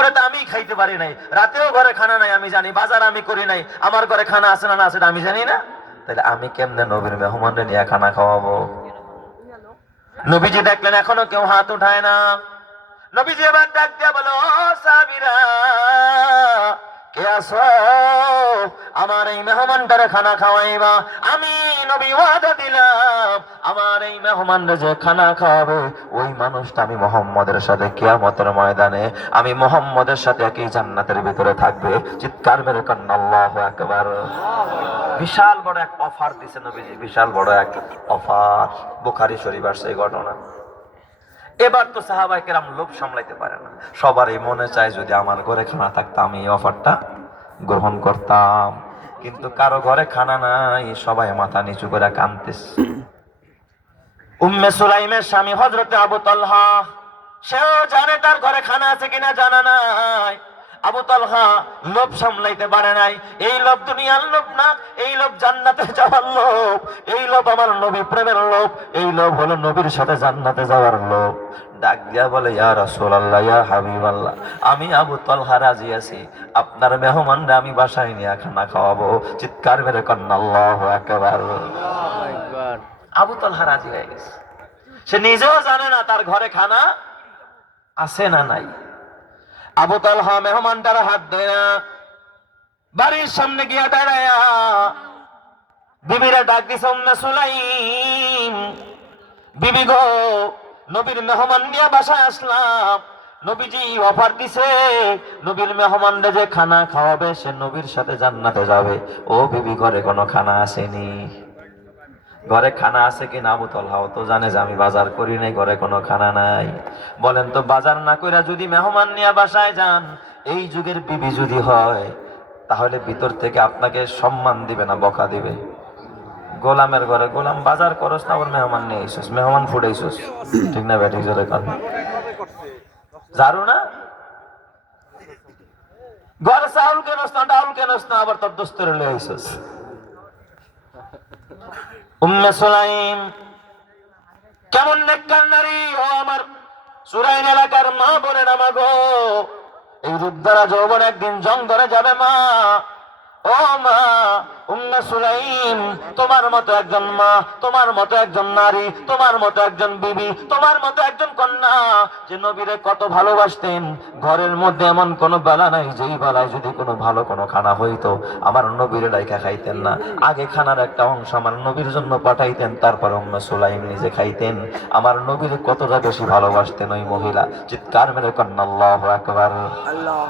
দুপুরে তো আমি খাইতে পারি নাই, রাতেও ঘরে খানা নাই আমি জানি, বাজার আমি করি নাই, আমার ঘরে খানা আছে না না আছে আমি জানি না, তাহলে আমি কেমনে নবীর মেহমানদের নিয়ে খানা খাওয়াবো? নবীজি দেখলেন এখনো কেউ হাত উঠায় না। নবীজি এবার ডাক দিয়া বলো, সাহাবীরা কে আছো? আমার এই মেহমানটারে খানা খাওয়াইবা। আমি নবী ওয়াদা দিলাম, আমার এই মেহমানরা যে খানা খাওয়াবে ওই মানুষটা আমি মুহাম্মদের সাথে কিয়ামতের ময়দানে আমি মুহাম্মদের সাথে একই জান্নাতের ভিতরে থাকবে। চিৎকার মেরে কন্যা আল্লাহু আকবার। বিশাল বড় এক অফার দিছে নবীজি, বিশাল বড় এক অফার। বুখারী শরীফ আসছে এই ঘটনা। এবার তো সাহাবায়ে কেরাম লোভ সামলাইতে পারে না, সবারই মনে চায় যদি আমার ঘরে খানা থাকতো আমি এই অফারটা গ্রহণ করতাম, কিন্তু কারো ঘরে খানা নাই, সবাই মাথা নিচু করে কাঁদতেছে। উম্মে সুলাইমের স্বামী হযরতে আবু তালহা, সেও জানে তার ঘরে খানা আছে কিনা জানা নাই। আবু তালহা লোভ সামলাইতে পারে নাই। এই লোভ দুনিয়ার লোভ না, এই লোভ জান্নাতে যাওয়ার লোভ, এই লোভ আমার নবী প্রেমের লোভ, এই লোভ হলো নবীর সাথে জান্নাতে যাওয়ার লোভ। ডাক দিয়া বলে, ইয়া রাসূলুল্লাহ, ইয়া হাবিবাল্লাহ, আমি আবু তালহা রাজি আছি, আপনার মেহমানরা আমি বাসায় নিয়ে খানা খাওয়াবো। চিৎকার মেরে কন্যা আল্লাহু আকবার। আবু তালহা রাজি হয়ে গেছে। সে নিজেও জানে না তার ঘরে খানা আছে না নাই। আবু তালহা মেহমানটার হাত ধরে বাড়ির সামনে গিয়া দাঁড়ায়া বিবিরা ডাক দিছে, উম্মে সুলাইম, বিবি গো, নবীর মেহমান নিয়ে বাসায় আসলাম, নবীজি অফার দিছে নবীর মেহমানরা যে খানা খাওয়াবে সে নবীর সাথে জান্নাতে যাবে। ও বিবি, ঘরে কোনো খানা আসেনি? ঘরে খানা আছে কিনা? আবু তালহাও তো জানে যে আমি বাজার করি নাই, ঘরে কোনো খানা নাই। বলেন তো, বাজার না কইরা যদি মেহমান নিয়ে বাসায় যান, এই যুগের বিবি যদি হয়, তাহলে ভিতর থেকে আপনাকে সম্মান দিবে না বকা দিবে? গোলামের ঘরে গোলাম, বাজার করস না, ওর মেহমান নিয়ে আইসস, মেহমান ফুটাইছস, ঠিক না ব্যাঠিক জোরে কর, জারু না? ঘরে চাউল কেনস না, ডাউল কেনস না, আবার তোর দোস্তরে লয়ে আইসস। উম্মে সুলাইম কেমন নেককার নারী! ও আমার সুরাইন এলাকার মা বোনেরা, মা গো, এই রূপধারা যৌবন একদিন জং ধরে যাবে মা। ও মা উম্মে সুলাইম, তোমার মতো একজন মা, তোমার মতো একজন নারী, তোমার মতো একজন বিবি, তোমার মতো একজন কন্যা যে নবীরে কত ভালোবাসতেন, ঘরের মধ্যে এমন কোন বেলা নাই যেই বেলায় যদি কোনো ভালো কোনো খানা হইতো আমার নবীরে ডাইকা খাইতেন না। আগে খানার একটা অংশ আমার নবীর জন্য পাঠাইতেন, তারপর উম্মে সুলাইম নিজে খাইতেন। আমার নবীরে কতটা বেশি ভালোবাসতেন ওই মহিলা। চিৎকার মেরে কন্যা আল্লাহু আকবার।